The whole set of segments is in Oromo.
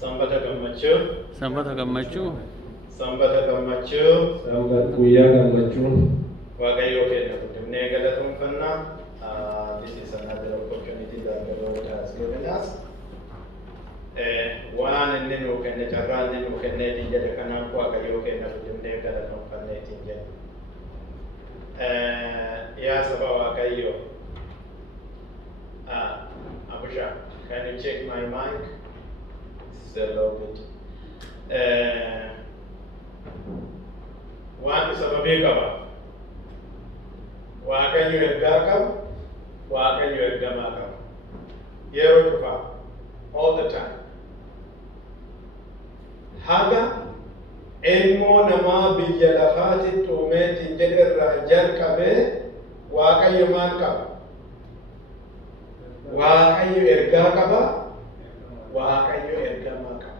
Sanbata gammachuu. Sanbata gammachuu. Sanbata gammachuu. Sanbata guyyaa gammachuu. Waaqayyoo kenna guddifnee galatoomfannaa. This is another opportunity that the Lord has given us. Waan inni nuu kenne carraa inni nuu kenneetiin jedhe kanaaf waaqayyoo kenna guddifnee galatoomfanneetiin jedhe. Yaa saba waaqayyoo. Abusha, can you check my mic? It's a little bit. Waan sababii qaba. Waaqayyo ergaa qaba. Waaqayyo ergamaa qaba. Yeroo dhufa. All the time. Haga ilmoo namaa biyya lafaatti uumeetiin jedherraa jalqabee waaqayyo maal qaba? Waaqayyo ergaa qaba. Waaqayyo ergamaa qaba.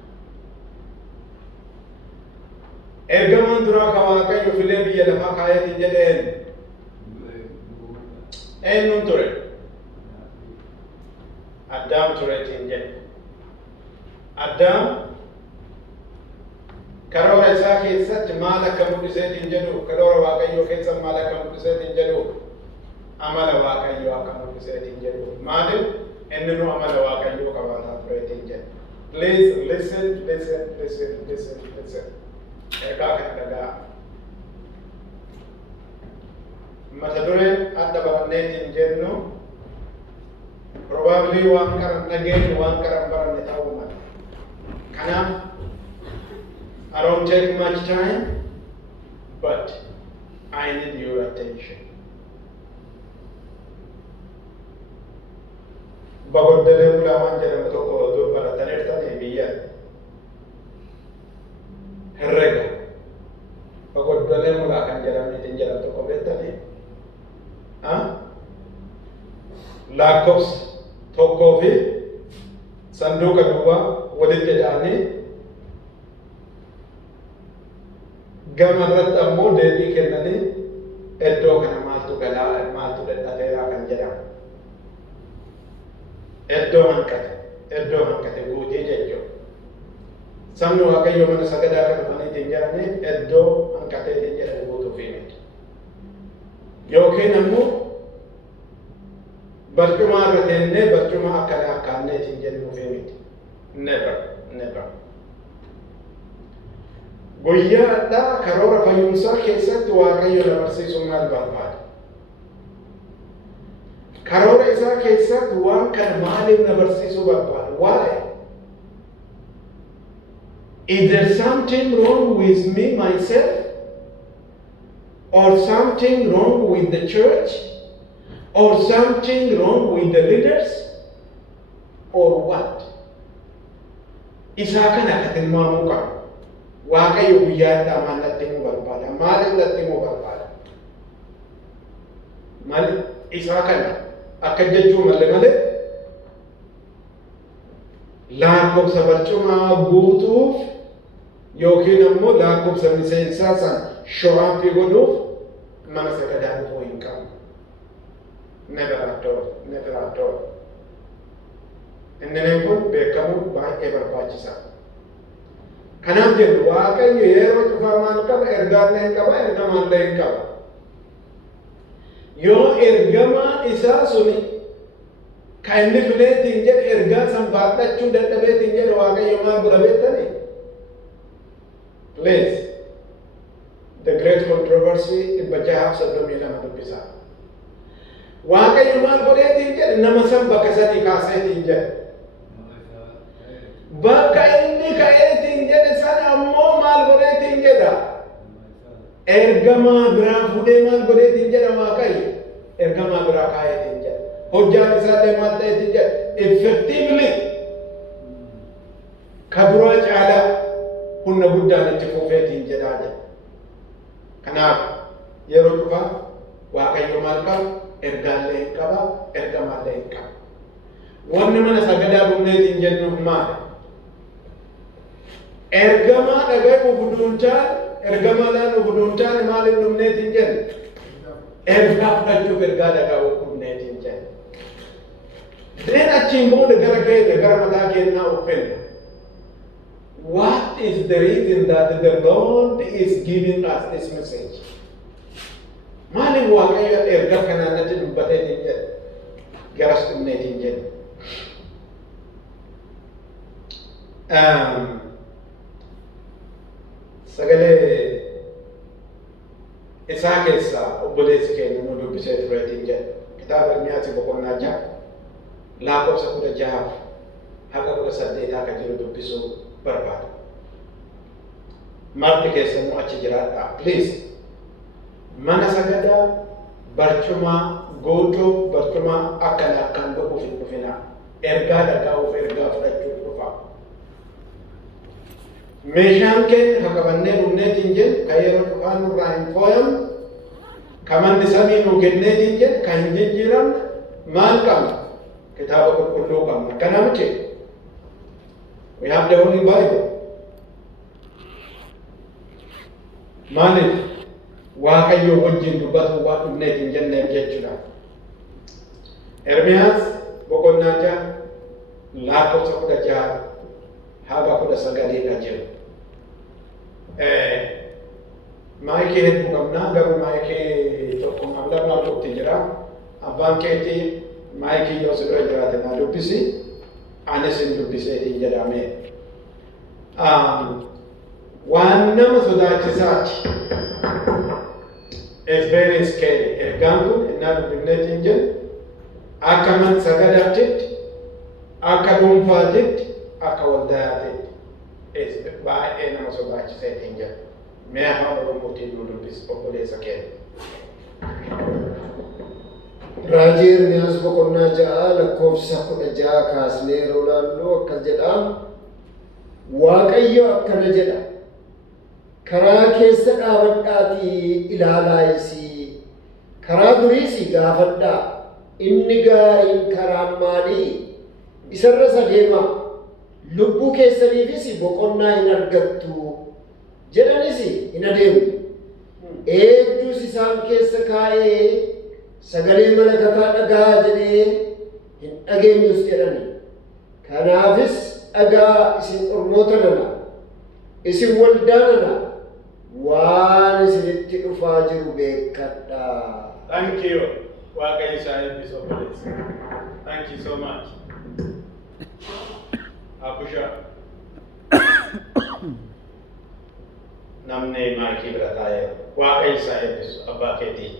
Ergamaan duraa ka waaqayyo filee biyya lafaa kaayatiin jedheen eenyuun ture? Addaam tureetiin jedhe. Addaam karoora isaa keessatti maal akka mul'iseetiin jedhu, karoora waaqayyoo keessa maal akka mul'iseetiin jedhu, amala waaqayyoo akka mul'iseetiin jedhu. Maaliif inni nu amala waaqayyoo qabaataa tureetiin jedhe. Please listen. Ergaa kana dhagaa. Mata dureen adda baranneetiin jennu probably waan karan dhageenyu waan karan baranne ta'uu mala. Kanaaf I don't take much time, but I need your attention. Bagoddalee bulaa waan jedhamu tokko barataniirtanii biyya herrega. Bagoddalee bulaa kan jedhamniitiin jedhamu tokko beektanii? Lakkoofsa tokkoo fi sanduuqa duwwaa walitti hidhaanii gama irratti ammoo deebii kennanii iddoo kana maaltu galaa maaltu dadhabeeraa kan jedhamu. Iddoo hanqate guutee jechuudha. Sabni waaqayyo mana sagadaa kan dhufaniitiin jedhanii iddoo hanqateetiin jedhamu guutuuf himatu. Yookiin ammoo barcuma irra teennee barcuma akkana akkaanneetiin jedhamuuf himatu. Never. Guyyaa addaa karoora fayyumsaa keessatti waaqayyo na barsiisuu maal barbaada? Karoora isaa keessatti waan kana maaliif na barsiisuu barbaada? Why? Is there something wrong with me myself? Or something wrong with the church? Or something wrong with the leaders? Or what? Isaa kana akka tilmaamuu qaba. Waaqayyo guyyaa addaa maal natti himuu barbaada? Maaliif natti himuu barbaada? Maaliif isaa kana akka jechuu malee lakkoofsa barcumaa guutuuf yookiin ammoo lakkoofsa miseensaa san shoraampii godhuuf mana sagadaa dhufuu hin qabu. Never at all. Inni kun beekamuun baay'ee barbaachisaa. Kanaaf jennu waaqayyo yeroo dhufaa maal qaba? Ergaallee hin qaba, ergamaallee hin qaba. Yoo ergamaa isaa suni kan inni fileetiin jedhe ergaa san baadhachuu dadhabeetiin jedhe waaqayyo maal godha beektanii? Please, the great controversy 632 dubbisaa. Waaqayyo maal godheetiin jedhe nama san bakka sadii kaaseetiin jedhe. Bakka inni ka'eetiin jedhe sana ammoo maal godheetiin jedha? Ergamaa biraa fuudhee maal godheetiin jedha waaqayyo? Ergamaa biraa kaayeetiin jedha. Hojjaan isaallee maal ta'eetiin jedha? Effectively ka duraa caalaa humna guddaan itti fufeetiin jedhaa jedha. Kanaaf yeroo dhufaa waaqayyo maal qaba? Ergaallee hin qaba, ergamaallee hin qaba. Wanni mana sagadaa dhumneetiin jennuuf maali? Ergamaa dhaga'u buduuntaan, ergamaadhaan buduuntaan maaliif dhumneetiin jennu? Ergaa fudhachuuf ergaa dhaga'u dhumneetiin jennu. Deen achiin booda gara keenya gara mataa keenyaa uffanna. what is the reason that the Lord is giving us this message? Maali Waaqayyo erga kanaanatti dubbateetiin jedhe garas dhumneetiin jedhe. Sagalee isaa keessaa obboleessi keenya nu dubbisee tureetiin jedhe kitaaba Ermiyaas boqonnaa 6 lakkoofsa 16 haga 18 akka jiru dubbisuu barbaada. Marti keessanuu achi jiraadhaa. Please. Mana sagadaa barcuma gootoo barcuma akkan godhuuf hin dhufina. Ergaa dhaga'uuf ergaa fudhachuuf dhufa. Meeshaan keenya qabannee dhumneetiin jedhe kan yeroo dhufaan nurraa hin fooyamne kan manni samii nuu kenneetiin jedhe kan hin jijjiiramne maal qabna? Kitaaba qulqulluu qabna. Kana miti. We have the Holy Bible. Maaliif Waaqayyo wajjin dubbatu waan dhumneetiin jenneef jechuudha. Ermiyaas boqonnaa 6 lakkoofsa 16 haga 19 jiru. Maayikii hedduu qabnaa garuu maayikii tokkummaa lamaa tokkotti jira. Abbaan keetii maayikii yoo si bira jiraate naa dubbisi. Anis hin dubbiseetiin jedhame. Waan nama sodaachisaati. It's very scary. Ergaan kun innaa dubbifneetiin jedhu akka mana sagadaatitti, akka dhuunfaatitti, akka waldayaatitti baay'ee nama sodaachiseetiin jedhu. Mee afaan Oromootiin nu dubbisi obboleessa keenya. Raajii Ermiyaas boqonnaa 6 lakkoofsa 16 kaasnee yeroo ilaallu akkas jedha. Waaqayyo akkana jedha. Karaa keessa dhaabadhaatii ilaalaayisii. Karaa duriisii gaafadhaa. Inni gaariin karaan maalii? Isarra isa deema. Lubbuu keessaniifis boqonnaa hin argattu. Jedhanis hin adeemu. Eegduus isaan keessa kaa'ee sagalee malakataa dhagaa jedhee hin dhageenyus jedhani. Kanaafis dhagaa isin ormoota nana, isin waldaa nana, waan isinitti dhufaa jiru beekadhaa. Thank you. Waaqayyo isaa eebbisu obboleessa. Thank you so much. Abusha. Namni maayikii bira taa'ee Waaqayyo isaa eebbisu abbaa keetii.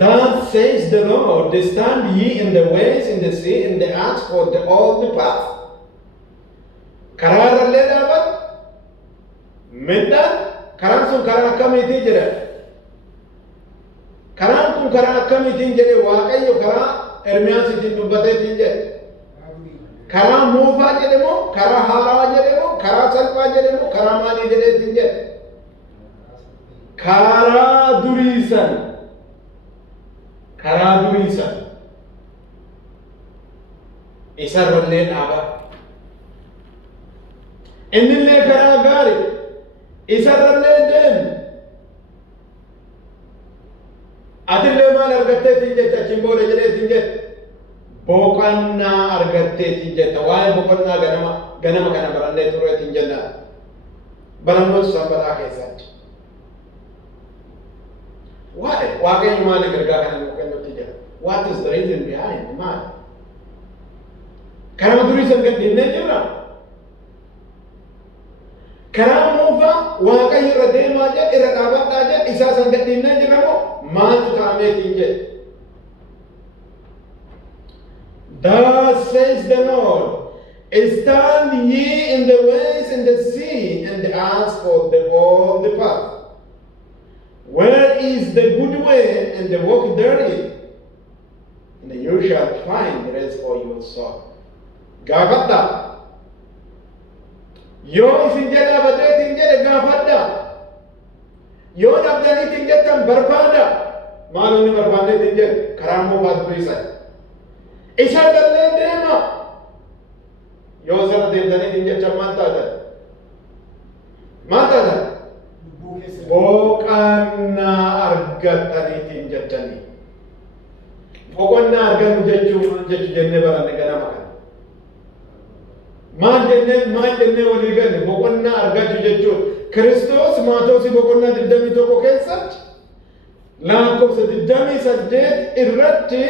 Thus says the Lord, stand ye in the ways, in the sea, in the earth, for all the path. Karaa irrallee dhaabat, midhaan, karaan sun karaa akkamiitii jedha? Karaan kun karaa akkamiitiin jedhe Waaqayyo karaa Ermiyaasiitiin dubbateetiin jedhe? Karaa moofaa jedhamoo, karaa haaraa jedhamoo, karaa salphaa jedhamoo, karaa maalii jedheetiin jedhe? Karaa duriisan. Karaa duriisan. Isarrallee dhaaba. Innillee karaa gaarii. Isarrallee deemu. Atillee maal argatteetiin jetta achiin booda jedheetiin jetta? Boqonnaa argatteetiin jetta. Waa'ee boqonnaa ganama kana barannee tureetiin jennaan. Barannoota sanbataa keessatti. Waaqayyo maaliif ergaa kana nuuf kennutti jira? What is the reason behind? Maali? Karaa duriisan gadhiinnee jirra. Karaa moofaa Waaqayyo irra deemaa jedhe, irra dhaabadhaa jedhe, isaa san gadhiinnee jirra moo maaltu ta'ameetiin jedhe? Thus says the Lord, stand ye in the ways, in the sea, and ask for all the path. Where is the good way, and the walk therein? And you shall find rest for your soul. Gaafadha. Yoo isin jedha badeetiin jedhe gaafadha. Yoo dhabdaniitiin jettan barbaada. Maal inni barbaanneetiin jedhe karaa moofaa duriisan. Isa dallee deema. Yoo sana deemtaniitiin jechan maal taatan? Maal taatan? Boqonnaa argataniitiin jettanii. Boqonnaa argannu jechuun jennee baranne ganama kana. Maal jennee walii galle boqonnaa argachuu jechuudha. Kiristoos Maatewos boqonnaa 21 keessatti lakkoofsa 28 irratti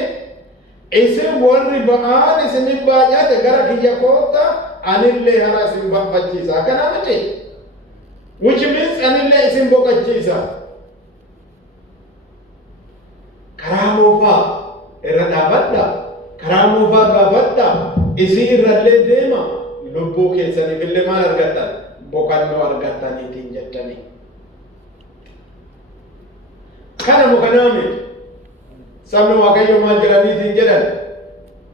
isin warri ba'aan isin baay'ate gara kiyya koottaa anillee haraa isin baqachiisa. Akkana miti. Which means anillee isin boqachiisa. Karaa moofaa irra dhaabadha. Karaa moofaa gaafadha. Isin irrallee deema. Lubbuu keessaniif illee maal argattan? Boqannoo argattaniitiin jettanii. Kana mukanaa miti. Sabni Waaqayyo maal jedhaniitiin jedhan?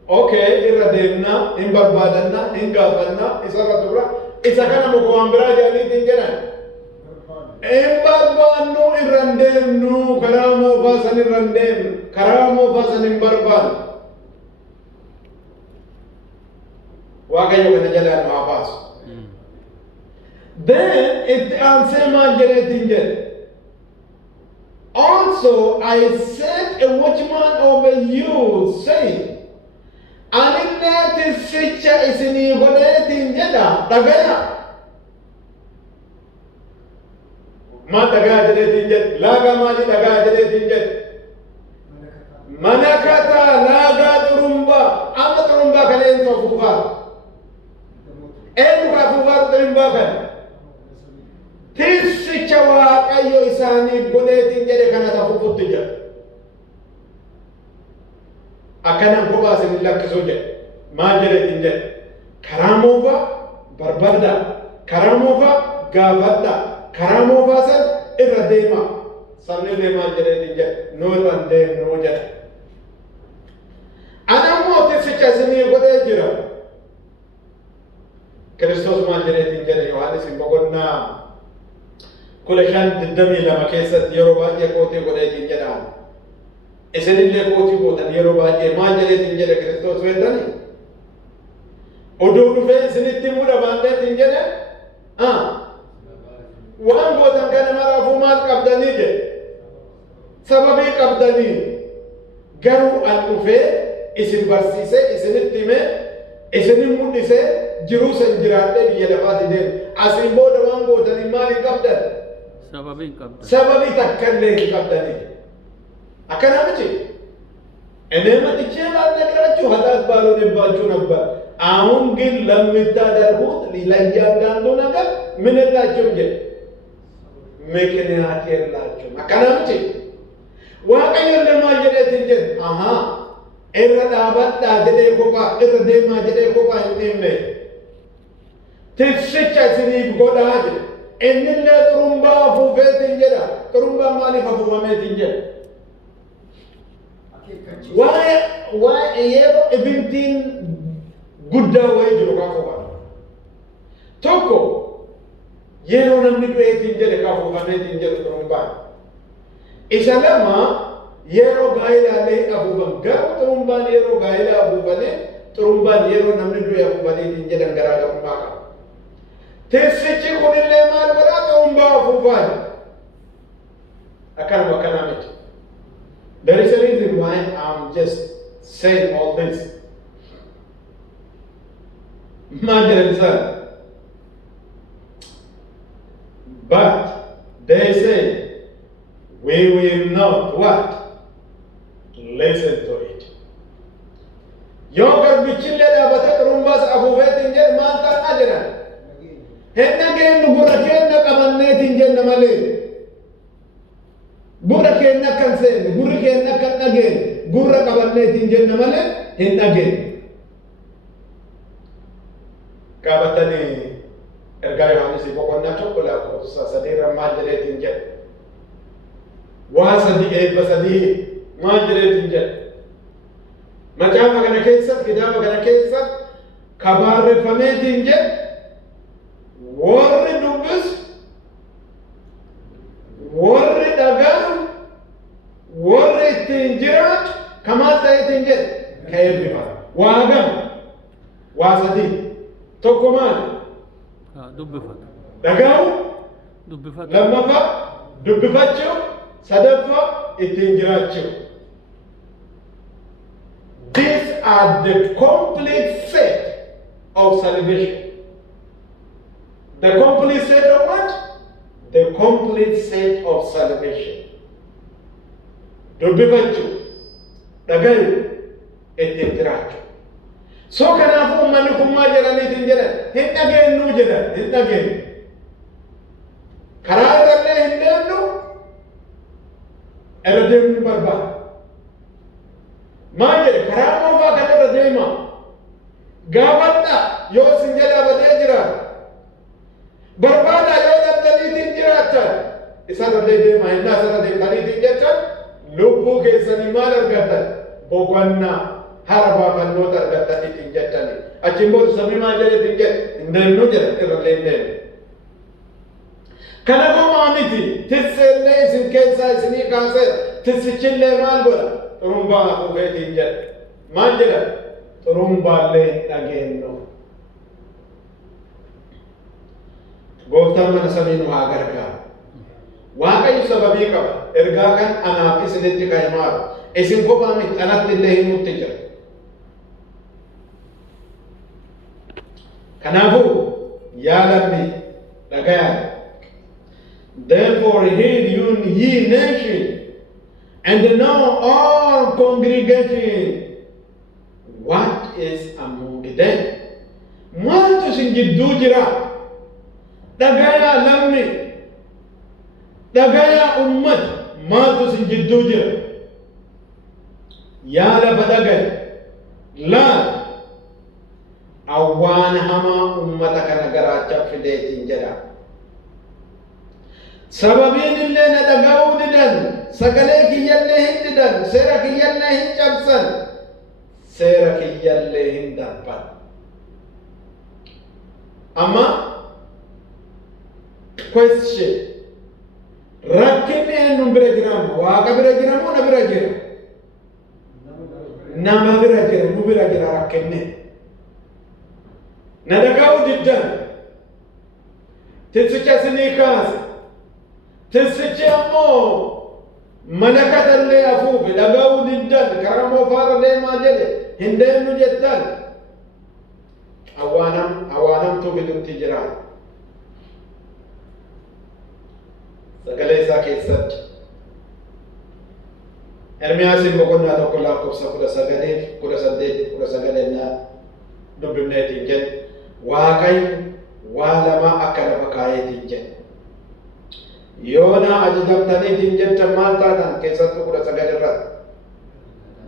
Okay, irra deemnaa, hin barbaadannaa, hin gaafannaa, isarra turra. Isa kana muka waan biraa jedhaniitiin jedhan. Hin barbaannu irra hin deemnu, karaa moofaa san irra hin deemnu, karaa moofaa san hin barbaannu. Waaqayyo kana jalaan haa baasu. Then itti aansee maal jedheetiin jedhe? Also, I set a watchman over you, saying, anillee tirsicha isinii godheetiin jedha, dhagaya. Maal dhagaa jedheetiin jedhe? Laagaa maali dhagaa jedheetiin jedhe? Mana kataa laagaa xurumbaa. Amma xurumbaa kana eenyu afuufaa? Eenyu afuufaa xurumbaa kana? Tirsicha Waaqayyo isaaniif godheetiin jedhe kana afuufutti jedha. Akkanaan kophaa isin lakkisuu jedhe. Maal jedheetiin jedhe? Karaa moofaa barbaadaa. Karaa moofaa gaafadhaa. Karaa moofaa san irra deemaa. Sabni deemaa jedheetiin jedhe. Nuu irra hin deemnuu jedhe. Ana immoo tirsicha isinii godhee jira. Kiristoos maal jedheetiin jedhe? Yohaannis boqonnaa 15:22 keessatti yeroo baay'ee kootii godheetiin jedhaan. Isinillee kootii gootan yeroo baay'ee maal jedheetiin jedhe Kiristoos weeddani? Oduu dhufee isinitti himuu baadheetiin jedhe? Waan gootan kana maraafuu maal qabdanii jedhe? Sababii qabdanii. Garuu an dhufee isin barsiisee isinitti himee isinin mul'isee jiruu san jiraadhee biyya lafaatti deemu. Asiin booda waan gootanii maal hin qabdan? Sababii takka illee hin qabdanii. Akkana miti. እኔ መጥቼ ባልነግራችሁ ኃጢአት ባልሆነባችሁ ነበር። አሁን ግን ለምታደርጉት ለእያንዳንዱ ነገር ምን የላችሁም እንጂ ምክንያት የላችሁም። akkana miti. Waaqayyo lamaa jedheetiin jedhe irra dhaabadhaa jedhee kophaa irra deemaa jedhee kophaa hin deemne. Tirsicha isiniif godhaa jedhe. Innillee xurumbaa afuufeetiin jedha. Xurumbaan maaliif afuufameetiin jedha? Waa'ee yeroo ibiddiin guddaa wayii jiru kafuufan. Tokko yeroo namni du'eetiin jedhe kafuufameetiin jedhu xurumbaan. Isa lama yeroo gaa'ilaallee afuufan. Garuu xurumbaan yeroo gaa'ilaa afuufanii xurumbaan yeroo namni du'e afuufaniitiin jedhan garaagarummaa qaba. Tirsichi kunillee maal godhaa xurumbaa afuufan. Akkana miti. There is a reason why I'm just saying all this. Imagine son. But they say, we will not what? Listen to it. Yoo garbichillee dhaabatee xurumbaas afuufeetiin jedhe maal ta'aa jedhan? Hin dhageenyu gurra keenya qabanneetiin jenna malee. Gurra keenya akkan seenne, gurri keenya akkan dhageenye, gurra qabanneetiin jenna malee hin dhageenyu. Qabatanii ergaa Yohaannis boqonnaa tokko lakkoofsa 3 maal jedheetiin jedhe? Waa sadii eebba sadii maal jedheetiin jedhe? Macaafa kana keessatti kitaaba kana keessatti kabaarreeffameetiin jedhe warri dubbisu warri dhagahu warri ittiin jiraatu kamaal ta'eetiin jedhe ka eebbifama. Waa gama waa sadii tokko maali? Dubbifatu. Dhagahu Dubbifatu. lammaffaa dubbifachuu sadaffaa ittiin jiraachuu. These are the complete set of salvation. The complete set of what? The complete set of salvation. Dubbifachuu, dhagayuu, ittiin jiraachuu. So kanaafuu uummanni kun maal jedhaniitiin jedhan? Hin dhageenyuu jedhan, hin dhageenyu. Karaa irrallee hin deemnu, irra deemuu barbaada. Maal jedhe? Karaa moofaa kan irra deema. Gaafadhaa yoo isin jalaa badee jiraata. Barbaadaa yoo dhabdaniitiin jiraattan. Isarrallee deema, hinnaa isarra deemtaniitiin jechaan lubbuu keessanii maal argattan? Boqonnaa hara baafannoota argattaniitiin jettanii. Achiin booda samii maal jedheetiin jedhe? Hin deemnu jedha, irrallee hin deemnu. Kana qomaa miti, tisseellee isin keessaa isinii kaaseera. Tissichillee maal godha? Xurumbaa afuufeetiin jedha. Maal jedha? Xurumbaallee hin dhageenyu. Gooftaan mana samii nu haa gargaaru. Waaqayyo sababii qaba. Ergaa kan anaaf isinitti kan himaaru. Isin kophaa miti, anatti illee himuutti jira. Kanaafuu yaa lammii dhagayaan. Therefore hear you ye nation, and know all congregation what is among them. Maaltu isin gidduu jira? Dhagayaa lammi, dhagayaa ummata, maaltu isin gidduu jira? Yaa lafa dhagaye, laal awwaan hamaa ummata kana garaachaaf fideetiin jedha. Sababiin illee na dhaga'uu didan, sagalee kiyyallee hin didan, seera kiyyallee hin cabsan, seera kiyyallee hin darban. Amma question, rakkinni eenyu bira jiraama? Waaqa bira jiramoo na bira jira? Nama bira jira, nu bira jira rakkinni. Na dhaga'uu diddan, tiksicha isinii kaase. Tissichi ammoo malakatallee afuufe dhaga'uu diddan karaa moofaarra deemaa jedhe hin deemnu jettan awwaanamtuu fidutti jira. Sagalee isaa keessatti Ermiyaasiin boqonnaa tokko lakkoofsa 19 dubbifneetiin jedhe Waaqayyo waa lama akka lafa kaayeetiin jedhe. Yoona ajajamtaniitiin jettan maal taatan? Keessattuu 19 irratti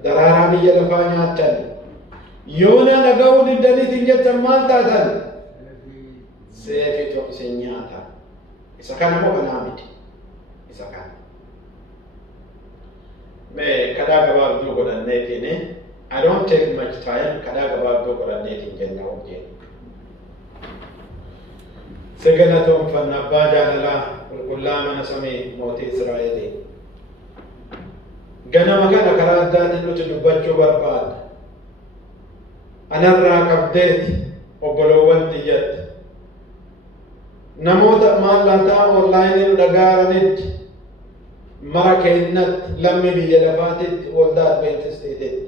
daraaraa biyya lafaa nyaattan. Yoona dhaga'uu diddaniitiin jettan maal taatan? Seefitu isin nyaata. Isa kana moo kanaa miti? Isa kana. Mee kadhaa gabaabduu godhanneetiin I don't take much time. Kadhaa gabaabduu godhanneetiin jenna hojii. Sagalatoomfanna abbaa jaalalaa qulqullaa mana samii mootii Israa'elii. Ganama kana karaa addaatiin nuti dubbachuu barbaadna. Anarraa qabdeeti obboloowwan xiyyatti. Namoota maallaqaa onlaayinii nu dhaga'anitti mara keennatti lammii biyya lafaatitti waldaa Adventistiititti.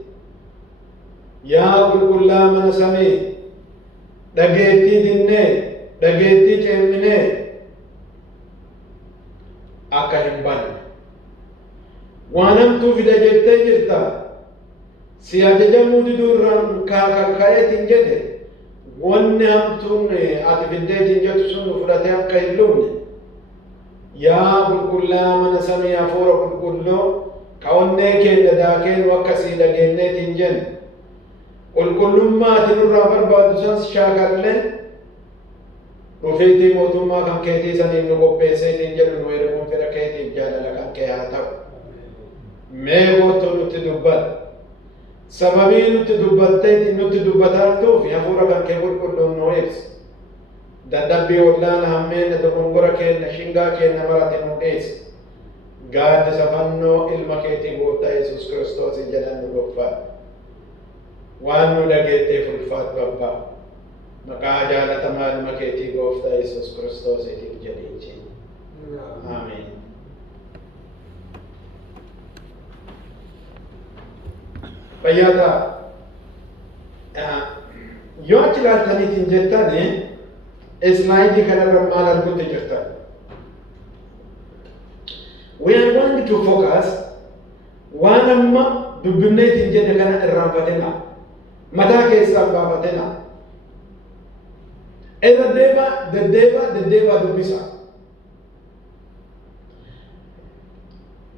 Yaa qulqullaa mana samii dhageettii dinnee dhageettii ceemminee akka hin banne. Waan hamtuu fida jettee jirta. Si ajajamuu diduu irraan ka'eetiin jedhe wanni hamtuun ati fiddeetiin jettu sun fudhatee akka hin lubne. Yaa qulqullaa mana samii hafuura qulqulluu ka onnee keenya daakeenuu akkasii dhageenneetiin jennu. Qulqullummaa ati nurraa barbaaddu san shaakallee dhufeetii mootummaa kan keetii saniif nu qopheesseetiin jedhu nu erguun fedha keetiif jaalala kan kee haa ta'u. Mee gootoo nutti dubbadhu. Sababii nutti dubbatteetiin nutti dubbatartuuf hafuura kan kee qulqulluun nu ibsi. Dadhabbii ollaana hammeenya dogongora keenya shingaa keenya marate nu dhiisi. Gaaddisa fannoo ilma keetii gooftaa Yesuus Kiristoos jedhan nu goofadhu. Waan nu dhageetteef ulfaadhu abbaa. Maqaa jaalatamaa ilma keetii gooftaa Yesuus Kiristoosiitiif jedhiichi. Ameen. Fayyaa ta'a. Yoo achi ilaaltaniitiin jettani islaayidii kanarra maal arguutti jirtan? We are going to focus waan amma dubbinneetiin jedhe kana irraanfatina. Mataa keessaan baafatina. Irra deddeebaa dubbisa.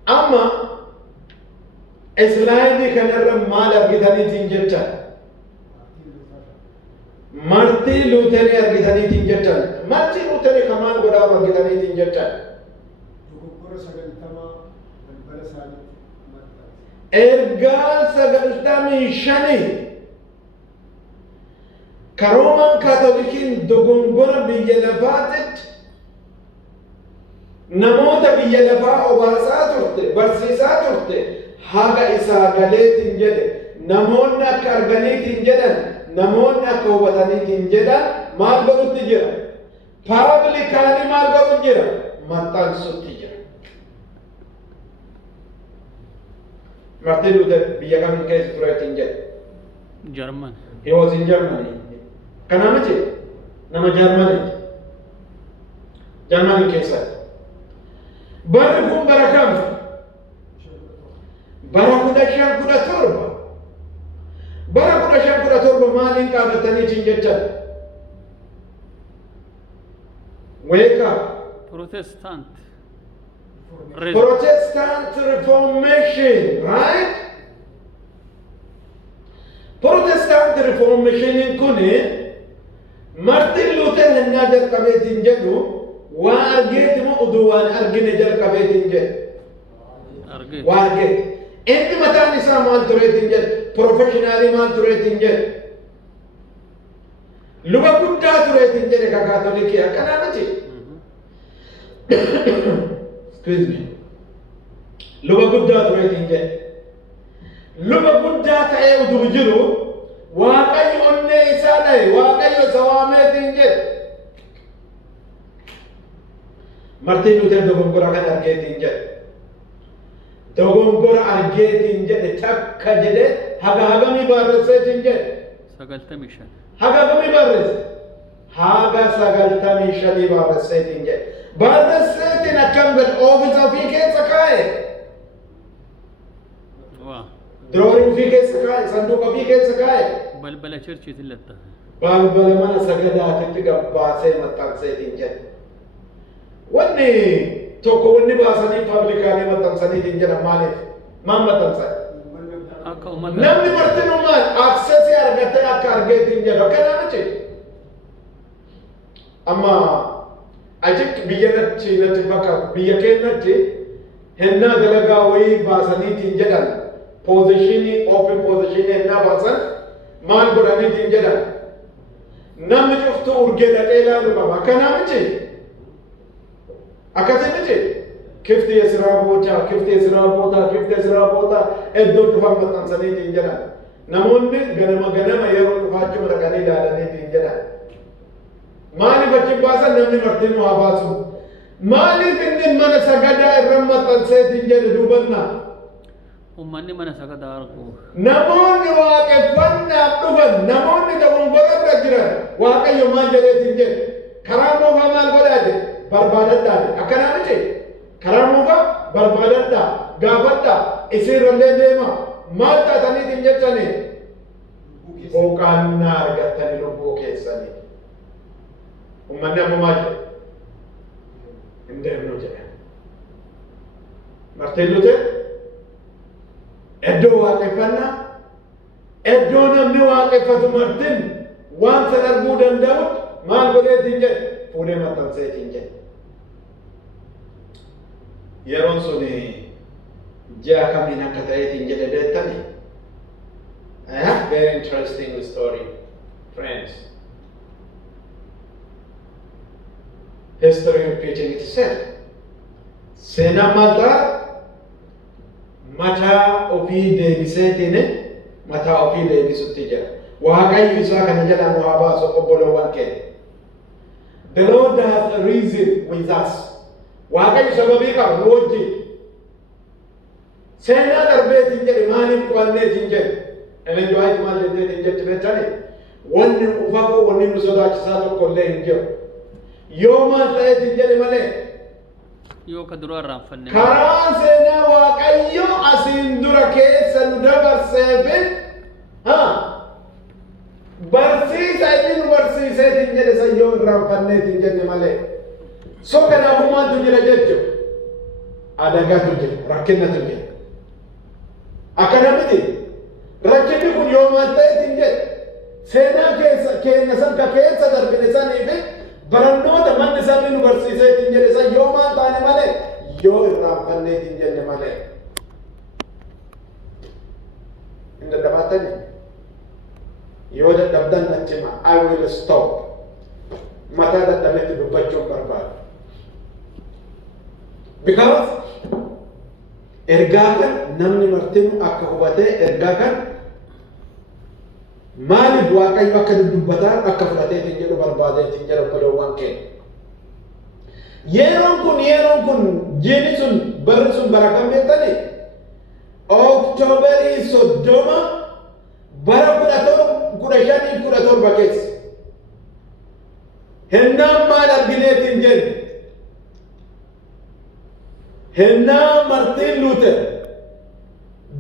Amma islaayidii kanarra maal argitaniitiin jettan? Martin Luther argitaniitiin jettan. Martin Luther kamaan godhaa argitaniitiin jettan. Ergaa 95 karoomaan kaatolikiin dogongora biyya lafaatitti namoota biyya lafaa obaasaa turte, barsiisaa turte, haga isaa galeetiin jedhe namoonni akka arganiitiin jedhan, namoonni akka hubataniitiin jedhan maal godhutti jira? Paablikaanii maal godhutti jira? Maxxansutti jira. Martin Luther biyya kamiin keessa tureetiin jedhe? German. He was in Germany. Kana miti nama Germany. Germany keessa. Barri kun bara kam? Bara 1517. Bara 1517 maaliin qaabataniitiin jettan? Wake up. Protestant. Protestant Reformation, right? Protestant Reformation kuni Martin Luther hennaa jalqabeetiin jedhu waan argeeti moo uduu waan argine jalqabeetiin jedhu? Argeeti. Waan argeeti. Inni mataan isaa maal tureetiin jedhu? Professionaalii maal tureetiin jedhu? Luba guddaa tureetiin jedhe ka kaatolikii akkanaa miti? Excuse me. Luba guddaa tureetiin jedhe. Luba guddaa ta'ee utuu jiru Waaqayyo onnee isaa dhahe, Waaqayyo isa waameetiin jedhe. Martin Luther dogongora kan argeetiin jedhe. Dogongora argeetiin jedhe takka jedhe haga hagamii barreesseetiin jedhe. 95. Haga hagamii barreesse? Haga 95 barreesseetiin jedhe. Barreesseetiin akkam godhe oofisa ofii keessa kaa'e. Drawing ofii keessa kaa'e, sanduuqa ofii keessa kaa'e. Balbala churchiitiin latta. Balbala mana sagadaatitti gabbaasee maxxanseetiin jedhe. Wanni tokko wanni baasanii paablikaanii maxxansaniitiin jedhan maaliif? Maal maxxansan? Akka uummata. Namni martinuu maal aksesii argatee akka argeetiin jedhu akkanaa miti. Amma achitti biyya natti fakkaatu biyya keenyatti hennaa dalagaa wayii baasaniitiin jedhan positionii open positionii hennaa baasan maal godhaniitiin jedhan namni cuftuu urgee dhaqee ilaaluu qaba akkanaa miti. Akkasii miti. Kifti Yesiraa Bootaa, Kifti Yesiraa Bootaa, Kifti Yesiraa Bootaa iddoo dhufan maxxansaniitiin jedhan namoonni ganama yeroo dhufaachuu dhaqanii ilaalaniitiin jedhan. Maaliif achi baasan namni martinuu haa baasu? Maaliif inni mana sagadaa irra maxxanseetiin jedhe duubannaa? Uummanni mana sagadaa argu. Namoonni waaqeffannaaf dhufan, namoonni dogongorarra jiran Waaqayyo maal jedheetiin jedhe? Karaa moofaa maal godhaa jedhe? Barbaadadhaa jedhe. Akkanaa miti? Karaa moofaa barbaadadhaa, gaafadhaa, isinirrallee deema. Maal taataniitiin jechanii? Boqannaa argattanii lubbuu keessanii. Uummanni amma maal jedhe? Hin deemnu jedhe. Martin Luther iddoo waaqeffannaa, iddoo namni waaqeffatu Martin waan san arguu danda'utti maal godheetiin jedhe? Fuudhee maxxanseetiin jedhe. Yeroon sun ji'a kamiin akka ta'eetiin jedhe beektani? I have very interesting story, friends. History repeating itself. Seenaan maal ta'a? Mataa ofii deebiseetiin mataa ofii deebisutti jira. Waaqayyo isaa kana jedhamu haa baasu obboloowwan keenya. The Lord has a reason with us. Waaqayyo sababii qaba nu wajjin. Seenaa darbeetiin jedhe maaliif qo'anneetiin jedhe? Ellen White maal jetteetiin jetti beektani? wanni ufakoo wanni nu sodaachisaa tokkollee hin jiru. Yoo maal ta'eetiin jedhe malee Yoo ka duraa irraanfanne. karaa seenaa Waaqayyo asiin dura keessa nu dabarseefin barsiisa inni nu barsiiseetiin jedhe san yoo irraanfanneetiin jenne malee. So kanaafuu maaltu jira jechuudha. Adagaatu jira, rakkinatu jira. Akkana miti rakkinni kun yoo maal ta'eetiin jedhe seenaa keenya san ka keessa darbine sanii fi barannoota manni sabni nu barsiiseetiin jedhe san yoo maal taane malee yoo irraanfanneetiin jenne malee. Hin dadhabaatani yoo dadhabdan achima I will stop. Mataa dadhabetti dubbachuun barbaadu. Because ergaa kan namni martinu akka hubatee ergaa kan maaliif Waaqayyo akka dubbataa akka fudhateetiin jedhu barbaadeetiin jedhu obboloowwan keenya. Yeroon kun jiini sun barri sun bara kam beektani? Oktooberii 30 bara 1517 keessa. Hennaan maal argineetiin jenne? Hennaa Martiin Luuter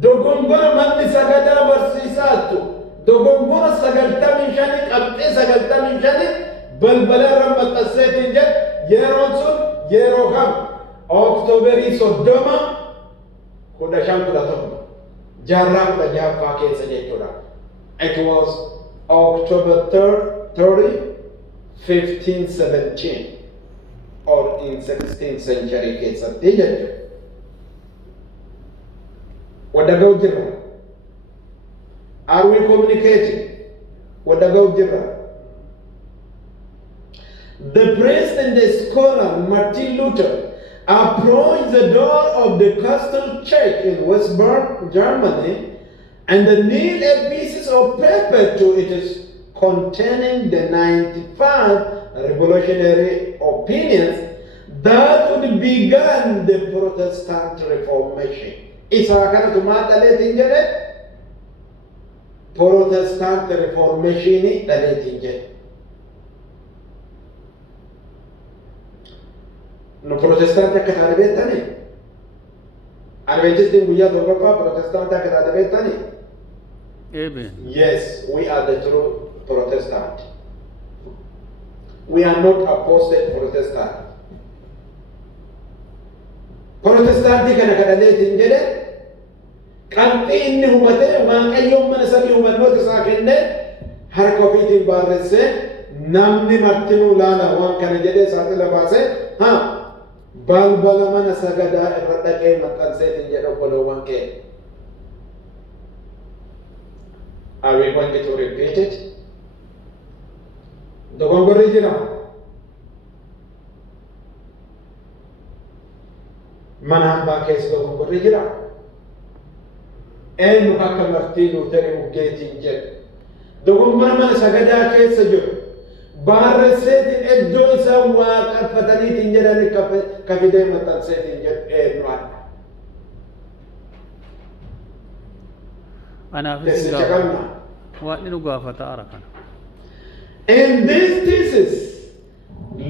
dogongora manni sagadaa barsiisaattu dogongora 95 qabxii 95 balbala irra maxxanseetiin jedhe yeroon sun yeroo kam Oktooberii 30 1517 jaarraa 16ffaa keessa jechuudha. It was October 30, 1517 or in 16th century keessatti jechuudha. Wadaga'u jirra. Are we communicating? Wadaga'u jirra. The priest and the scholar Martin Luther approached the door of the Castle Church in West Bern, Germany, and nailed a pieces of paper to it containing the 95 revolutionary opinions that would begin the Protestant Reformation. Isa kanatu maal dhaleetiin jedhe? Protestant Reformation dhaleetiin jedhe. Nu Protestant akka taane beektani? Adventistiin guyyaa torbaffaa Protestant akka taane beektani? Amen. Yes, we are the true Protestant. We are not apostate Protestant. Protestantii kana kadhaleetiin jedhe qalbii inni hubatee Waaqayyoon mana sabii hubannoota isaa kennee harka ofiitiin barreessee namni martinuu laala waan kana jedhee saaxila baasee balbala mana sagadaa irra dhaqee maxxanseetiin jedhe obboloowwan keenya. Are we going to repeat it? Dogongorri jira. Mana hambaa keessa dogongorri jira. Eenyu akka Martiin Luuter muggeetiin jedhu. Dogongora mana sagadaa keessa jiru. Barreesseetiin iddoo isaa waaqeffataniitiin jedhanii kafidee maxxanseetiin jedhu eenyu adda. Anaafis waan nu gaafata ara kana. In this thesis,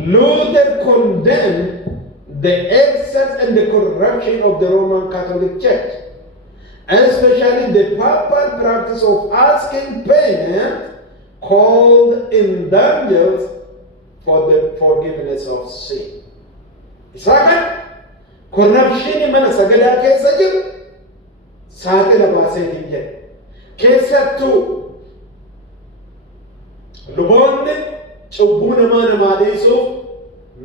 Luther condemned the excess and the corruption of the Roman Catholic Church, especially the papal practice of asking payment called indulgence for the forgiveness of sin. Second, corruption mana sagadaa keessa jiru saaxila baaseetiin jedhe. Keessattuu luboonni cubbuu namaa dhiisuuf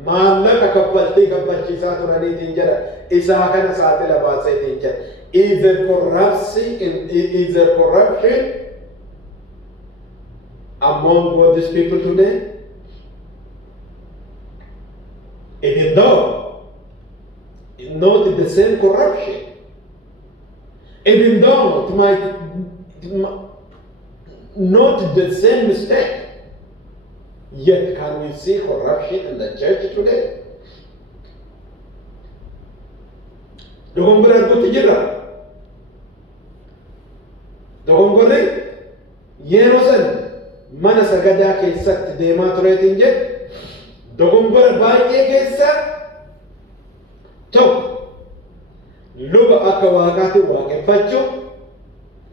maallaqa kaffaltii kaffalchiisaa turaniitiin jedha. Isaa kana saaxila baaseetiin jedha. Is there corruption among Buddhist people today? Even though not the same corruption, even though it might not the same mistake, yet can we see corruption in the church today? Dogongora arguutti jirra. Dogongorri yeroo san mana sagadaa keessatti deemaa tureetiin jedhe dogongora baay'ee keessa tokko luba akka waaqaatti waaqeffachuu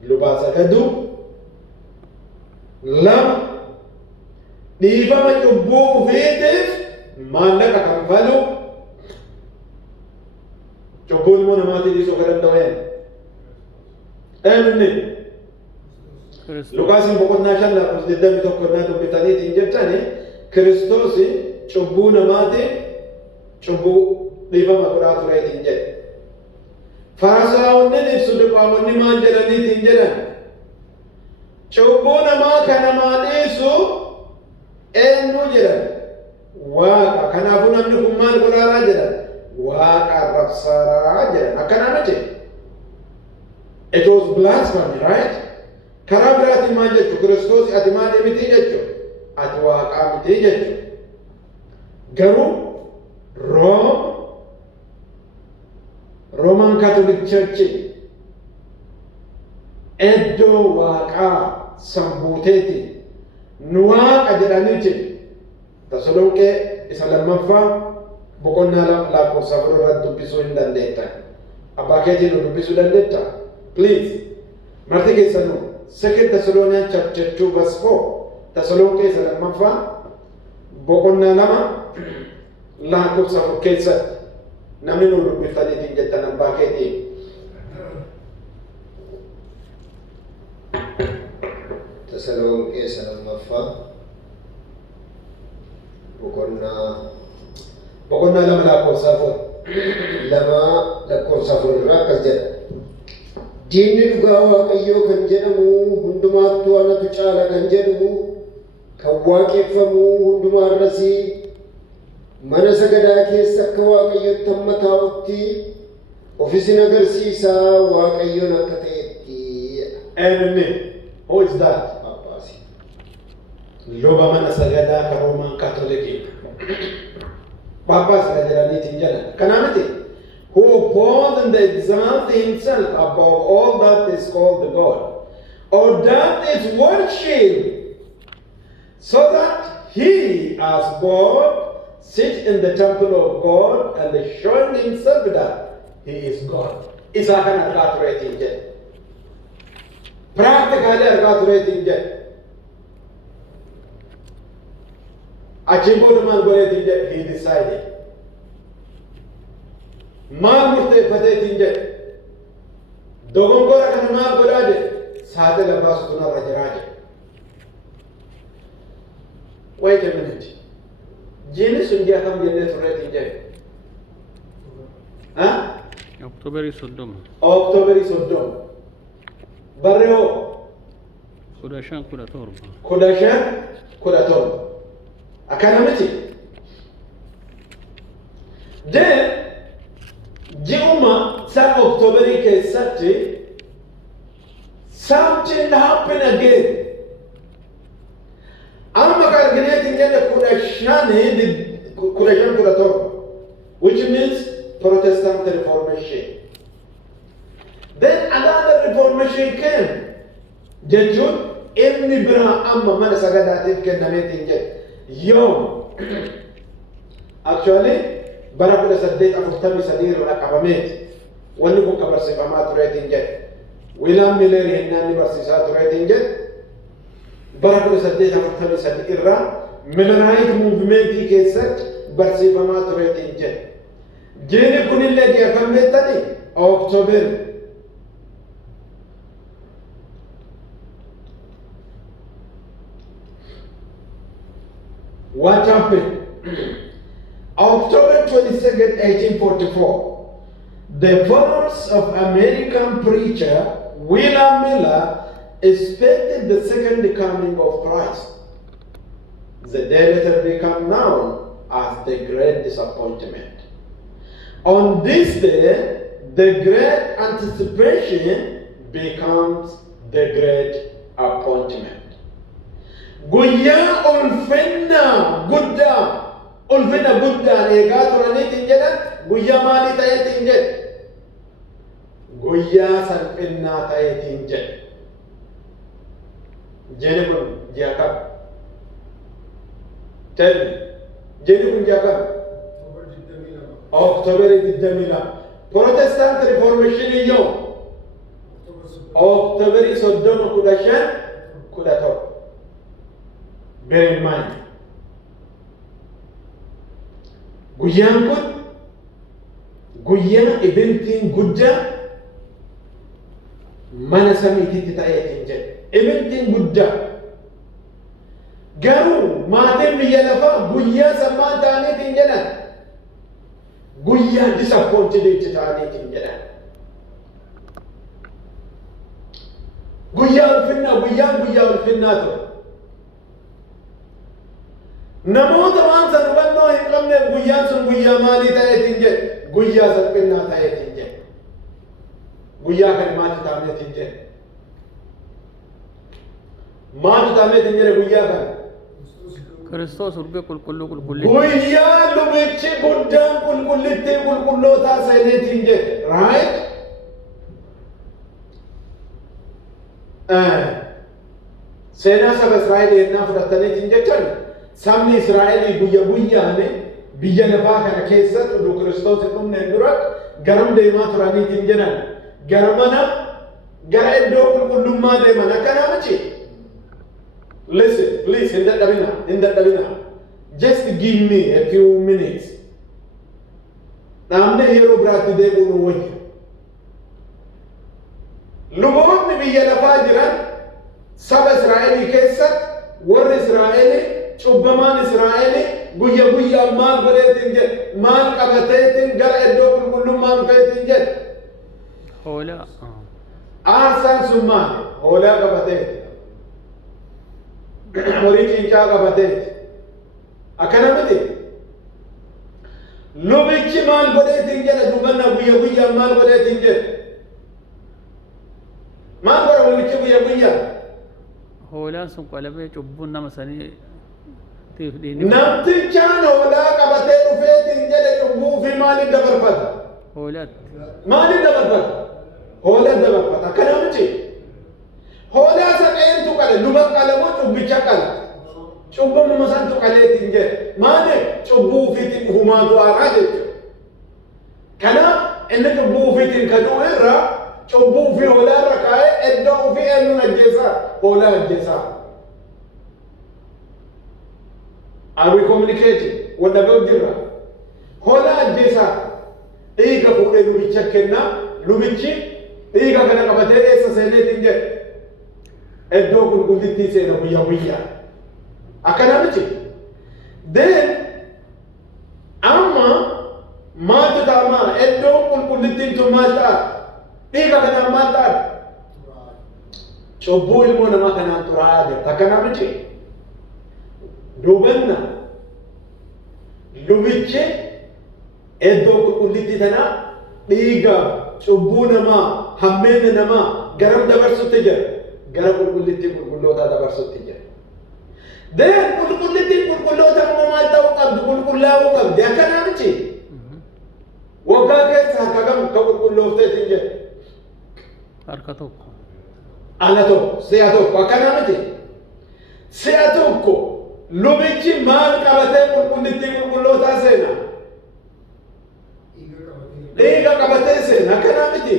lubaa sagaduu lama dhiifama cubbuu ofiitiif maallaqa kanfaluu cubbuun immoo namaatii dhiisuu kan danda'u eenyuunni Luqaasiin boqonnaa 5:21 dubbataniitiin jettani Kiristoos cubbuu namaatiif cubbuu dhiifama godhaa tureetiin jedhe. Farisaawonni ibsu diqaamonni maal jedhaniitiin jedhan cubbuu namaa kan namaa dhiisu eenyu jedhan Waaqa. Kanaafuu namni kun maal godhaaraa jedhan Waaqa arrabsaaraa jedhan. Akkanaa miti. It was blasphemy, right? Karaa biraatiin maal jechuun Kiristoos ati maal miti jechuun ati Waaqaa miti jechuun garuu Roman Catholic Church iddoo Waaqaa sambuuteeti nu Waaqa jedhaniiti Tasalonqee isa lammaffaa boqonnaa 2 irratti dubbisuu hin dandeettan. Abbaa keetiin nu dubbisuu dandeetta? Please. Marti keessanuu 2 Thessalonians chapter 2 verse 4 Tasalonqee isa lammaffaa boqonnaa 2 keessatti namni nu dubbiftaniitiin jettan abbaa keetiin. Tasalonqee isa lammaffaa boqonnaa 2 lakkoofsa 4 irraa akkas jedha. Diinni dhugaa Waaqayyoo kan jedhamu hundumaattuu anatu caala kan jedhu kan waaqeffamu hundumaarras mana sagadaa keessa akka Waaqayyotti hamma taa'utti ofisin agarsiisaa Waaqayyoon akka ta'etti. Eenyuunni? Who is that? Paappaasi. Luba mana sagadaa kan Roman Catholic. Paappaasi kan jedhaniitiin jedhan. Kanaa miti? Who upholds and exalts himself above all that is called the God, or that is worshipped, so that he, as God, sits in the temple of God and showing himself that he is God. Isa kan argaa tureetiin jedhe. Practically argaa tureetiin jedhe. Achiin booda maal godheetiin jedhe? He decided. Maal murteeffateetiin jedhe dogongora kana maal godhaa jedhe saaxila baasutu narra jiraa jedhe. Wait a minute. Jiini sun ji'a kam jennee turreetiin jedhe? Oktoobarii 30. Oktoobarii 30. Barree hoo? 15-17. 15-17. Akkana miti. Then ji'uma san Oktoobarii keessatti something happened again. Amma kan argineetiin jedhe 15-17, which means Protestant Reformation. Then another Reformation came. Jechuun inni biraa amma mana sagadaatiif kennameetiin jedhe. Yoom? Actually, bara 1843 irraa qabameeti wanni kun kan barsiifamaa tureetiin jedhe. Wiiliyaam Miiler yennaan ni barsiisaa tureetiin jedhe. Bara 1843 irraa Milleraayit muuvimentii keessatti barsiifamaa tureetiin jedhe. Jiini kunillee ji'a kam beektanii? Oktoobar. What happened? October 22nd, 1844, the followers of American preacher William Miller expected the second coming of Christ. The day later became known as the Great Disappointment. On this day, the great anticipation becomes the great appointment. Guyyaa ulfina guddaan eegaa turaniitiin jedhan guyyaa maalii ta'eetiin jedhe? Guyyaa salphinnaa ta'eetiin jedhe. Jeeni kun ji'a kam? Tell me. Jedhi guyyaa kam? October 22. Protestant Reformation iyyoo October 30 Bear in mind. Guyyaan kun guyyaa eventiin guddaa mana samiititti ta'eetiin jedhe. Eventiin guddaa. Garuu maatiin biyya lafaa guyyaa sammaan ta'aniitiin jedhan. Guyyaa disappointed ta'aniitiin jedhan. Guyyaa ulfinnaa ture. Namoota waan san hubannoo hin qabneef guyyaan sun guyyaa maalii ta'eetiin jedhe. Guyyaa salphinnaa ta'eetiin jedhe. Guyyaa kan maatu taameetiin jedhe. Maatu taameetiin jedhe guyyaa kan. Kiristoos urbe qulqulluu Guyyaa lubichi guddaan qulqullittii qulqullootaa seeneetiin jedhe. Right? Seenaa saba Israa'el yennaa fudhataniitiin jechaan sabni Israa'el guyyaan biyya lafaa kana keessatti utuu Kiristoos hin dhumneen dura garam deemaa turaniitiin jedhan. Gara iddoo qulqullummaa deeman akkanaa miti. Listen, please, hin dadhabina. Just give me a few minutes. Dhaabnee yeroo biraatti deebi'uu nu wayya. Luboonni biyya lafaa jiran saba Israa'elii keessatti warri Israa'elii cubbamaan Israa'elii guyyaan maal godheetiin jedhe maal qabateetiin gara iddoo qulqullummaa dhufeetiin jedhe. Hoolaa. Aarsaan sun maali? Hoolaa qabateeti. Horii cincaa qabateeti. Akkana miti. Lubichi maal godheetiin jedhe duubanna guyyaan maal godheetiin jedhe. Maal godha lubichi guyyaan? Hoolaan sun qalabee cubbuun nama sanii namtichaan hoolaa qabatee dhufeetiin jedhe cubbuu fi maaliif dabarfata? Hoolaatti. Maaliif dabarfata? Hoolaa dabarfata. Akkana miti. Hoolaa saqeentu qale luba qalamoo cubbicha qala. Cubbamuma santu qaleetiin jedhe. Maaliif cubbuu ofiitiin dhufumaa du'aaraa jechuudha. Kanaaf inni cubbuu ofiitiin kadhuu irraa cubbuu fi hoolaa irra kaa'ee iddoo ofii eenyuun ajjeesaa? Hoolaa ajjeesaa. Are we communicating? Wanda ga'u jirra. Hoolaa ajjeesaa. Dhiiga fuudhee lubicha kennaa. Lubichi dhiiga kana qabatee eessa seeneetiin jedhe. Iddoo qulqullittii seena guyyaa. Akkana miti. Then amma maaltu ta'a? Iddoo qulqullittiin tun maal ta'a? Dhiiga kanaan maal ta'a? Cubbuu ilmoo namaa kanaan xuraa'aa jirta. Akkana miti. Duubanna lubichi iddoo qulqullittii tanaa dhiiga cubbuu namaa hammeenya namaa garam dabarsutti jira? Gara qulqullittii qulqullootaa dabarsutti jira. Then qulqullittiin qulqullootaa immoo maal ta'uu qabdi? Qulqullaa'uu qabdi. Akkanaa miti. Waggaa keessa harka kam ka qulqulloofteetiin jira? Harka tokko. Ala tokko, si'a tokko. Akkanaa miti. Si'a tokko lubichi maal qabatee qulqullittii qulqullootaa seena? Dhiiga qabatee seena. Akkanaa miti.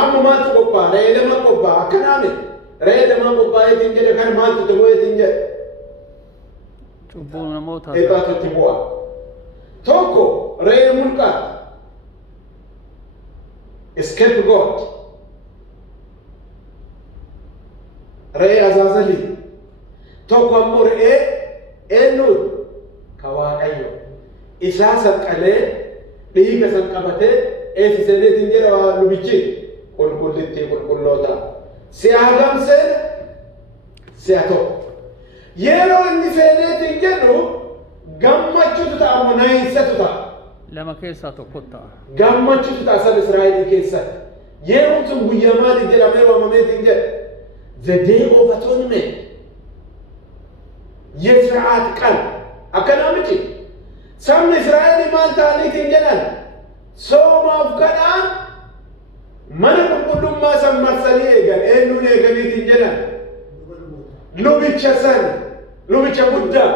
Amma maaltu qophaa'a? Re'ee lama qophaa'a. Akkanaa miti. Re'ee lama qophaa'eetiin jedhe kan maaltu itti bu'eetiin jedhe? Cubbuu namootaa. Eebaatu itti bu'a. Tokko re'ee mulqaati. Scapegoat. Re'ee azaazalii. Tokko ammoo re'ee eenyuun ka Waaqayyo. Isaa saqqalee dhiiga san qabatee eessiseetiin jedha lubichi qulqullittii qulqullootaa. Si'a hagam seena? Si'a tokko. Yeroo inni seeneetiin jedhu gammachuutu ta'a moo na'insatu ta'a? Lama keessaa tokko ta'a. Gammachuutu ta'a saba Israa'elii keessatti. Yeroon sun guyyaa maaliif jedhamee waamameetiin jedhe? The day of atonement. የሥርዓት ቀን akkana miti sabni Israa'el maal ta'aniitiin jedhan soomaaf kadhaan mana qulqullummaa san marsanii eegan eenyuun eeganiitiin jedhan lubicha san lubicha guddaa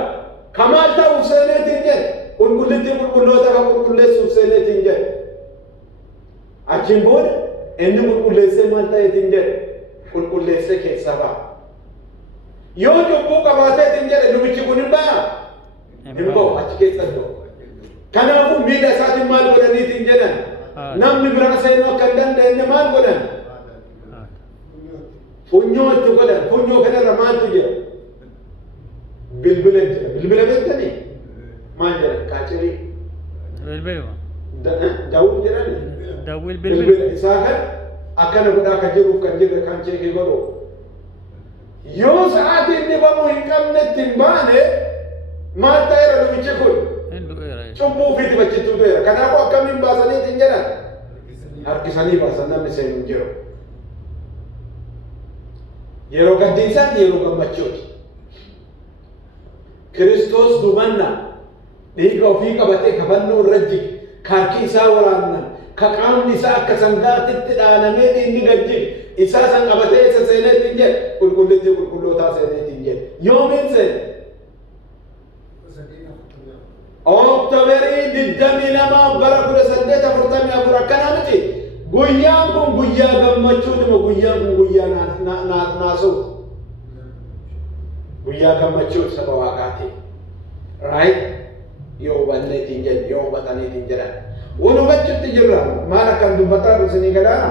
kamaal ta'uuf seeneetiin jedhe qulqullitti qulqulloota kan qulqulleessuuf seeneetiin jedhe achiin booda inni qulqulleessee maal ta'eetiin jedhe qulqulleessee keessaa ba'a yoo cubbuu qabaateetiin jedhe lubichi kun hin ba'a hin ba'u achi keessa ba'u kanaafuu miila isaatiin maal godhaniitiin jedhan namni bira seenuu akka hin dandeenye maal godhan funyoo itti godhan funyoo kanarra maaltu jira bilbila jira bilbila beektanii maal jedhan kaacirii bilbiluma daawul jedhani daawul bilbila isaa kan akkana godhaa kan jiruuf kan jirre kan cheekii godhu yoo sa'aatiin dhibamuu hin qabnetti hin baane maal ta'eera lubichi kun cubbuu ofiiti bachittuu ta'eera kanaafuu akkamiin baasaniitiin jedhan harkisanii baasan namni seenu hin jiru yeroo gaddiinsaati yeroo gammachuuti Kiristoos dumanna dhiiga ofii qabatee kafannoo irra jige kaarkii isaa waraanna ka qaamni isaa akka sangaatitti dhaanamee dhiigni gad jige isaa san qabatee isa seeneetiin jedhe qulqullitti qulqullootaa seeneetiin jedhe yoomiin seene Oktooberii 22 bara 1844 akkanaa miti guyyaan kun guyyaa gammachuutuma guyyaan kun guyyaa naasuu guyyaa gammachuuti saba waaqaati right yoo hubanneetiin jedhe yoo hubataniitiin jedhan waan hubachuutti jirra maal akkan dubbataa dhusinii galaana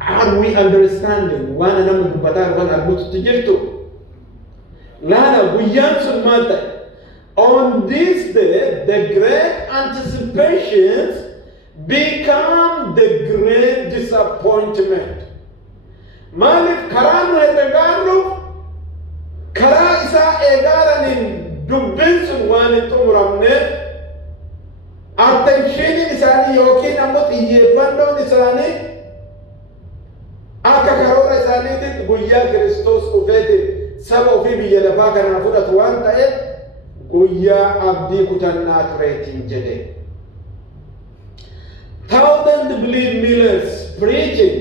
are we understanding waan namni dubbataa dhufan arguututti jirtu laana guyyaan sun maal ta'e on this day the great anticipations become the great disappointment maaliif karaa nu herregaarruuf karaa isaa eegaaraniin dubbiin sun waan hin xumuramneef attenshiiniin isaanii yookiin ammoo xiyyeeffannoon isaanii akka karoora isaaniititti guyyaa Kiristoos dhufeetiin saba ofii biyya lafaa kanaa fudhatu waan ta'eef guyyaa abdii kutannaa tureetiin jedhe Thousand believe Miller's preaching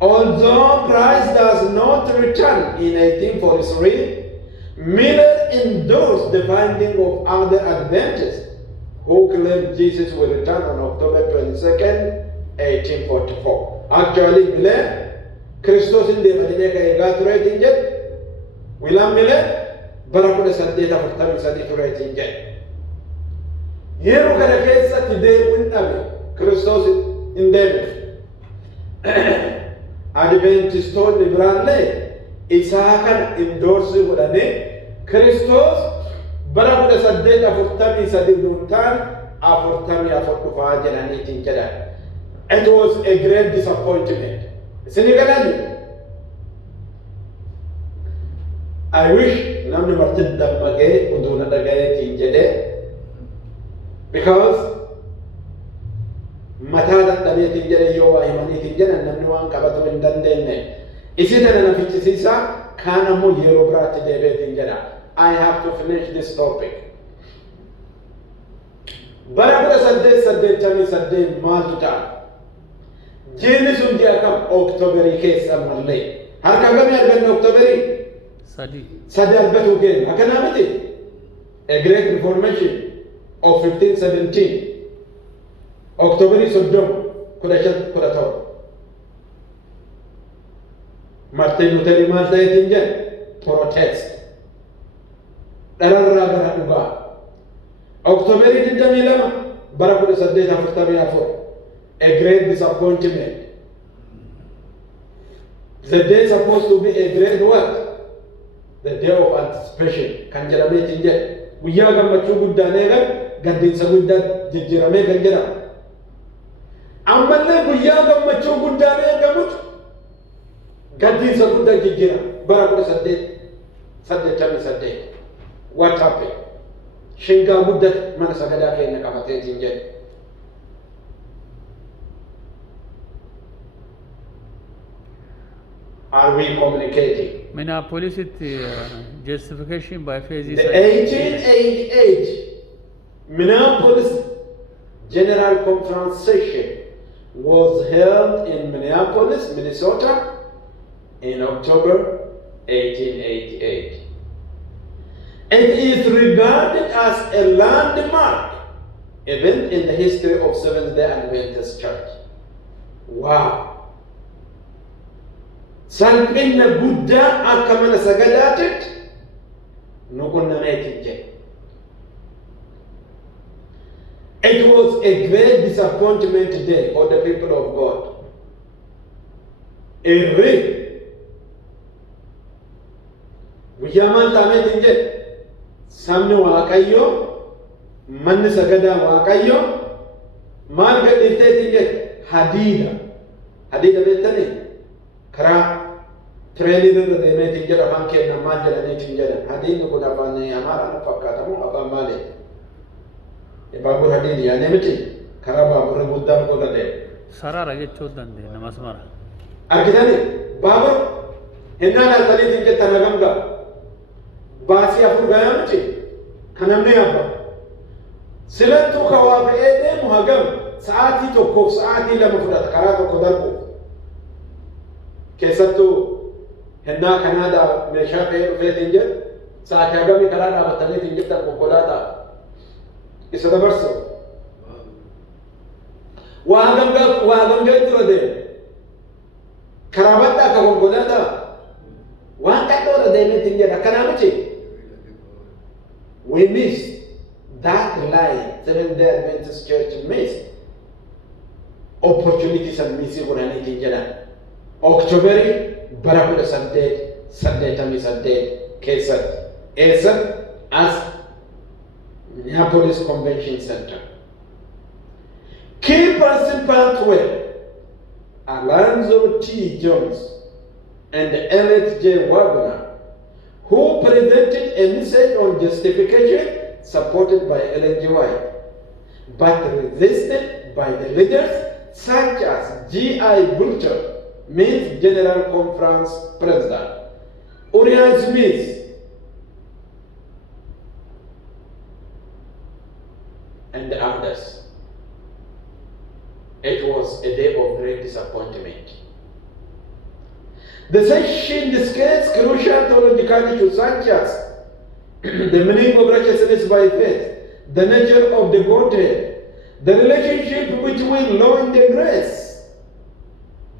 although Christ does not return in 1843 Miller endorsed the finding of other Adventists who claimed Jesus will return on October 22nd 1844 actually Miller Christos in the Madineka eegaa tureetiin jedhe William Miller bara 1843 tureetiin jedhe yeroo kana keessatti deemuun dhabe Kiristoos hin deemne Adventistoonni biraallee isaa kana indoorsii godhanii Kiristoos bara 1843 nuuntaan 44 dhufaa jedhaniitiin jedhan it was a great disappointment isinii galanni I wish namni marti dammaqee utuu na dhagayeetiin jedhe because mataa dadhabeetiin jedhe yoo waa himaniitiin jedhan namni waan qabatu hin dandeenye isi tana na fichisiisaa kaan ammoo yeroo biraatti deebeetiin jedha I have to finish this topic bara 1888 maaltu ta'a jiini sun ji'a kam Oktooberii keessa mallee harka gamii arganne Oktooberii sadi argatu keenya akkanaa miti a great reformation of 1517 Oktooberii 30 Martin Luther maal ta'eetiin jedhe protest dhararraa gara dhugaa Oktooberii 22 bara 1844 a great disappointment the day supposed to be a great what the day of anticipation kan jedhameetiin jedhe guyyaa gammachuu guddaan eegan gaddiinsa guddaa jijjiiramee kan jedhamu ammallee guyyaa gammachuu guddaan eegamutu gaddiinsa guddaa jijjiira bara 1888 what happened shingaa guddate mana sagadaa keenya qabateetiin jedhe are we communicating Minneapolis justification by faith the 1888 Minneapolis General Conference session was held in Minneapolis, Minnesota in October 1888. It is regarded as a landmark event in the history of Seventh-day Adventist Church. Wow! Salphina guddaa akka mana sagadaatitti nu qunnameetiin jedhe. It was a great disappointment day for the people of God. Guyyaa maal taameetiin jedhe sabni Waaqayyoo manni sagadaa Waaqayyoo maal gadhiifteetiin jedhe hadiida beektanii karaa tireenii irra deemeetiin jedha afaan kennan maal jedhaniitiin jedhan hadiidni kun afaan Amaaraan fakkaatamu afaan maalee baabura hadiidi yaanee miti karaa baabura guddaan godha deemu. Sarara jechuu dandeenya masmara. Argitanii baabura hinnaan halkaniitiin jettan hagam ga'a. Baasii afur gayaa miti kan namni abba. Silattuu kawaa fe'ee deemu hagam sa'aatii tokkoof sa'aatii lama fudhata karaa tokko darbuuf. Keessattuu hinnaa Kanaadaa meeshaa fe'ee dhufeetiin jedhu sa'aatii hagamii karaa dhaabataniitiin jettan konkolaataa isa dabarsu. Waa hagam ga'e dura deemu. Karaa baddaa akka konkolaataa waan qaxxoo irra deemeetiin jedha akkanaa miti. We missed that line. Seventh-day Adventist Church missed opportunities and missing godhaniitiin jedhan. Oktoobarii bara 1888 keessatti eessatti as Minneapolis Convention Center. Key participants were Alonzo T. Jones and Elliot J. Wagner, who presented a message on justification supported by Ellen G. White, but resisted by the leaders such as G.I. Bulter, Men's General Conference President, Uriah Smith, and others. It was a day of great disappointment. The session discussed crucial theological issues such as the meaning of righteousness by faith, the nature of the Godhead, the relationship between law and the grace,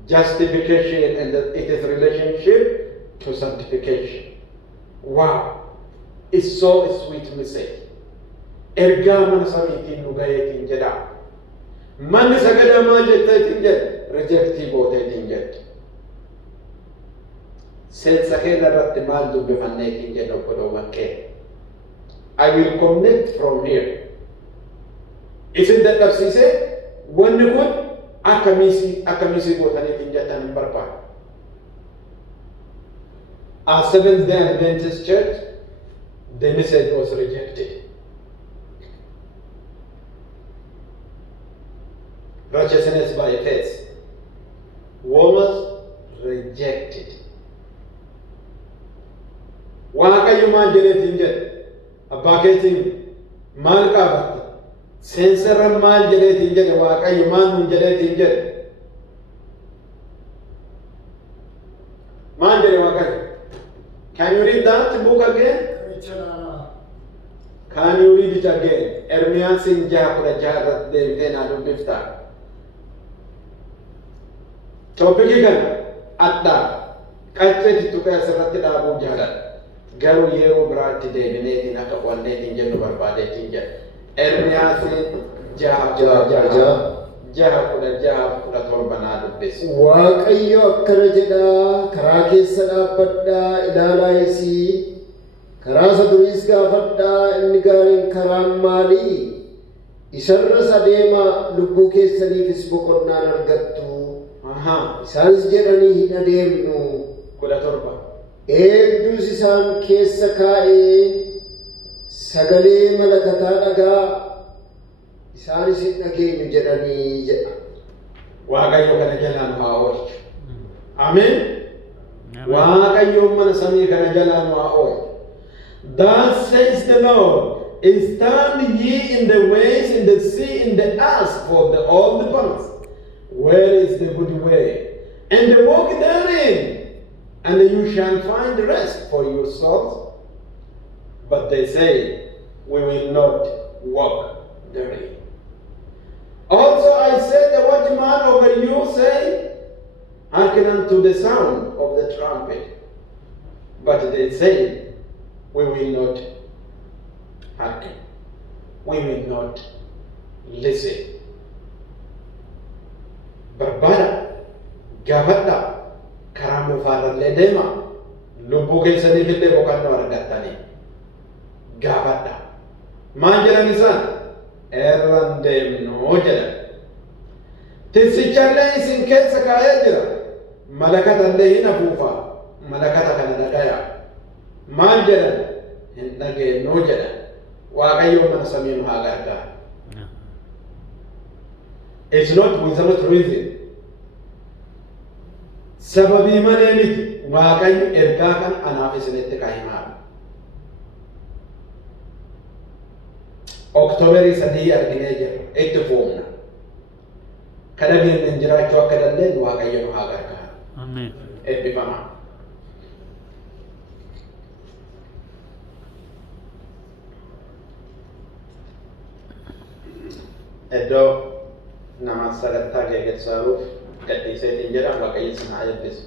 justification and its relationship to sanctification. Wow! It's so a sweet message. Ergaa mana samiitiin nu gaheetiin jedha. Manni sagadaa maal jetteetiin jedhe rejektii gooteetiin jedhe. Seensa keenya irratti maal dubbifanneetiin jedhe obboloowwan keenya. I will connect from here. Isin dadhabsiisee wanni kun akkamiisii gootaniitiin jettan hin barbaadu. As Seventh-day Adventist Church, the message was rejected. Righteousness by faith was rejected. Waaqayyo maal jedheetiin jedhe abbaa keetiin maal qaabatte seensarra maal jedheetiin jedhe Waaqayyo maal nuun jedheetiin jedhe maal jedhe Waaqayyo. Can you read that book again? Can you read it again? Ermiyaasin 6:16 irratti deebitee naa dubbiftaa. Toopikii kana addaa qacceetti tuqee asirratti dhaabuu jaaladha. Garuu yeroo biraatti deebineetiin akka qo'anneetiin jennu barbaadeetiin jedha. Ermiyaasin 6:16 naa dubbisi. Waaqayyo akkana jedha, karaa keessa dhaabbadhaa ilaalaayisii, karaa isa duriis gaafadhaa, inni gaariin karaan maalii? Isarras adeemaa lubbuu keessaniifis boqonnaan argattu. Isaanis jedhanii hin adeemnu. 17 Eegduus isaan keessa kaa'ee sagalee malakataa dhagaa, isaanis hin dhageenyu jedhanii jedha. Waaqayyo kana jalaan haa oolchu. Ameen. Waaqayyo mana samii kana jalaan haa oolchu. Thus says the Lord, stand ye in the ways, in the sea, in the earth, for all the paths. Where is the good way? And walk therein, and you shall find rest for your souls. But they say, we will not walk therein. Also I set a watchman over you, saying, hearken unto the sound of the trumpet. But they say, we will not hearken. We will not listen. Barbara, gaafadha, karaa moofaairrallee deema, lubbuu keessaniifillee boqannoo argattanii. Gaafadha. Maal jedhan isaan? Irran deemnoo jedhan. Tiksichallee isin keessa kaa'ee jira. Malakatallee hin afuufa. Malakata kana dhagaya. Maal jedhan? Hin dhageenyoo jedhan. Waaqayyo mana samii nu haa gargaaru. It's not without reason. Sababii malee miti Waaqayyo ergaa kan anaaf isinitti kaa'imaa. Oktoobarii 3 arginee jirra. Itti fuumna. Kana deemneen jiraachuu akka dandeenyu Waaqayyo nu haa gargaaru. Ameen. Eebbifamaa. Iddoo nama sagantaa geeggeessaaruuf gadhiiseetiin jedha Waaqayyo isin haa eebbisu.